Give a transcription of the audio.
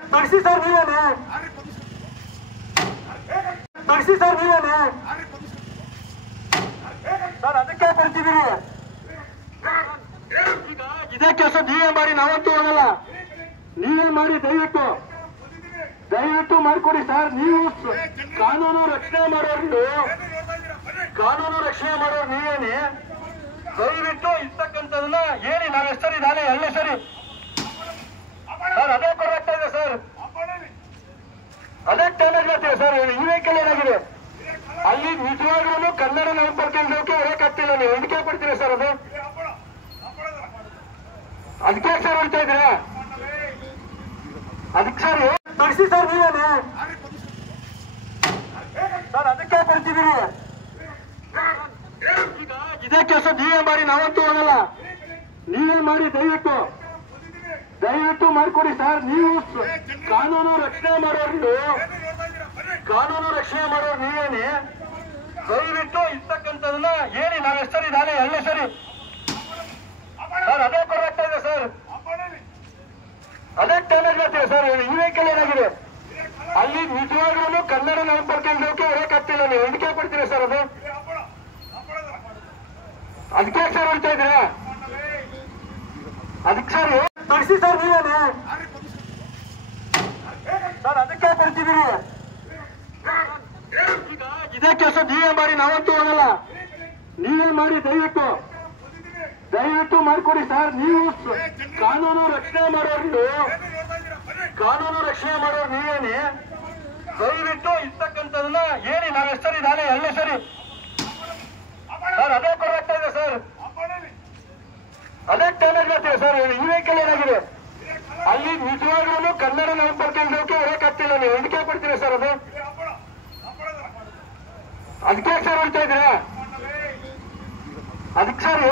ತಡಿಸಿ sir ನೀವೇನೆ ತಡಿಸಿ sir ನೀವೇನೆ sir ಅದಕ್ಕೆ ಕೊಡ್ತಿದ್ದೀರಿ ಈಗ ಇದೇ ಕೆಲಸ ನೀವೇ ಮಾಡಿ ನಾವಂತೂ ಹೋಗಲ್ಲ ನೀವೇ ಮಾಡಿ ದಯವಿಟ್ಟು ಮಾಡಿಕೊಡಿ ಸರ್ ನೀವು ಕಾನೂನು ರಕ್ಷಣೆ ಮಾಡೋರು ನೀವೇನೆ ದಯವಿಟ್ಟು ಇರ್ತಕ್ಕಂಥದನ್ನ ಹೇಳಿ ನಾವ್ ಎಷ್ಟರಿ ನಾಳೆ ಎಲ್ಲ ಸರಿ ಸರ್ ಅದೇ ಕೊಡಾಗ್ತಾ ಇದೆ ಸರ್ ಅದೇ ಡ್ಯಾಮೇಜ್ ಮಾಡ್ತೀವಿ ಸರ್ ಈ ವೆಹಿಕಲ್ ಏನಾಗಿದೆ ಅಲ್ಲಿ ನಿಜವಾಗ್ಲೂ ಕನ್ನಡ ನಾವು ಬರ್ಕೊಂಡೋಕೆ ಹೊರಕಾಗ್ತಿಲ್ಲ ನೀವು ಇದಕ್ಕೆ ಕೊಡ್ತೀರಾ ಸರ್ ಅದು ಅದಕ್ಕೆ ಸರ್ ಹೇಳ್ತಾ ಇದ್ದೀರಾ ಅದಕ್ಕೆ ಸರ್ ತಡಿಸಿ ಸರ್ ನೀವೇನೆ ಸರ್ ಅದಕ್ಕೆ ಕೊಡ್ತಿದ್ದೀರಿ ಈಗ ಇದೇ ಕೆಲಸ ನೀವೇ ಮಾಡಿ ನಾವಂತೂ ಹೋಗಲ್ಲ ನೀವೇ ಮಾಡಿ ದಯವಿಟ್ಟು ಮಾಡಿಕೊಡಿ ಸರ್ ನೀವು ಕಾನೂನು ರಕ್ಷಣೆ ಮಾಡೋರು ನೀವೇನೆ ದಯವಿಟ್ಟು ಇರ್ತಕ್ಕಂಥದನ್ನ ಹೇಳಿ ನಾವ್ ಎಷ್ಟರಿ ನಾಳೆ ಎಲ್ಲ ಸರಿ ಸರ್ ಅದೇ ಕೊಡಾಗ್ತಾ ಇದೆ ಸರ್ ಅದೇ ಡ್ಯಾಮೇಜ್ ಮಾಡ್ತೀವಿ ಸರ್ ಈ ವೆಹಿಕಲ್ ಏನಾಗಿದೆ ಅಲ್ಲಿ ನಿಜವಾಗ್ಲೂ ಕನ್ನಡ ನಾವು ಬರ್ಕೊಂಡೋಕೆ ಹೊರಕಾಗ್ತಿಲ್ಲ ನೀವು ಇದಕ್ಕೆ ಕೊಡ್ತೀರಾ ಸರ್ ಅದು ಅದಕ್ಕೆ ಸರ್ ಹೇಳ್ತಾ ಇದ್ದೀರಾ ಅದಕ್ಕೆ ಸರ್ ತಡಿಸಿ ಸರ್ ನೀವೇನೆ ಸರ್ ಅದಕ್ಕೆ ಕೊಡ್ತಿದ್ದೀರಿ ಈಗ ಇದೇ ಕೆಲಸ ನೀವೇ ಮಾಡಿ ನಾವಂತೂ ಹೋಗಲ್ಲ ನೀವೇ ಮಾಡಿ ದಯವಿಟ್ಟು ಮಾಡಿಕೊಡಿ ಸರ್ ನೀವು ಕಾನೂನು ರಕ್ಷಣೆ ಮಾಡೋರು ನೀವೇನೆ ದಯವಿಟ್ಟು ಇರ್ತಕ್ಕಂಥದನ್ನ ಹೇಳಿ ನಾವ್ ಎಷ್ಟರಿ ನಾಳೆ ಎಲ್ಲ ಸರಿ ಸರ್ ಅದೇ ಕೊಡಾಗ್ತಾ ಇದೆ ಸರ್ ಅದೇ ಡ್ಯಾಮೇಜ್ ಮಾಡ್ತೀವಿ ಸರ್ ಈ ವೆಹಿಕಲ್ ಏನಾಗಿದೆ ಅಲ್ಲಿ ನಿಜವಾಗ್ಲೂ ಕನ್ನಡ ನಾವು ಬರ್ಕೊಂಡೋಕೆ ಹೊರಕಾಗ್ತಿಲ್ಲ ನೀವು ಇದಕ್ಕೆ ಕೊಡ್ತೀರಾ ಸರ್ ಅದು ಅದಕ್ಕೆ ಸರ್ ಹೇಳ್ತಾ ಇದ್ದೀರಾ ಅದಕ್ಕೆ ಸರ್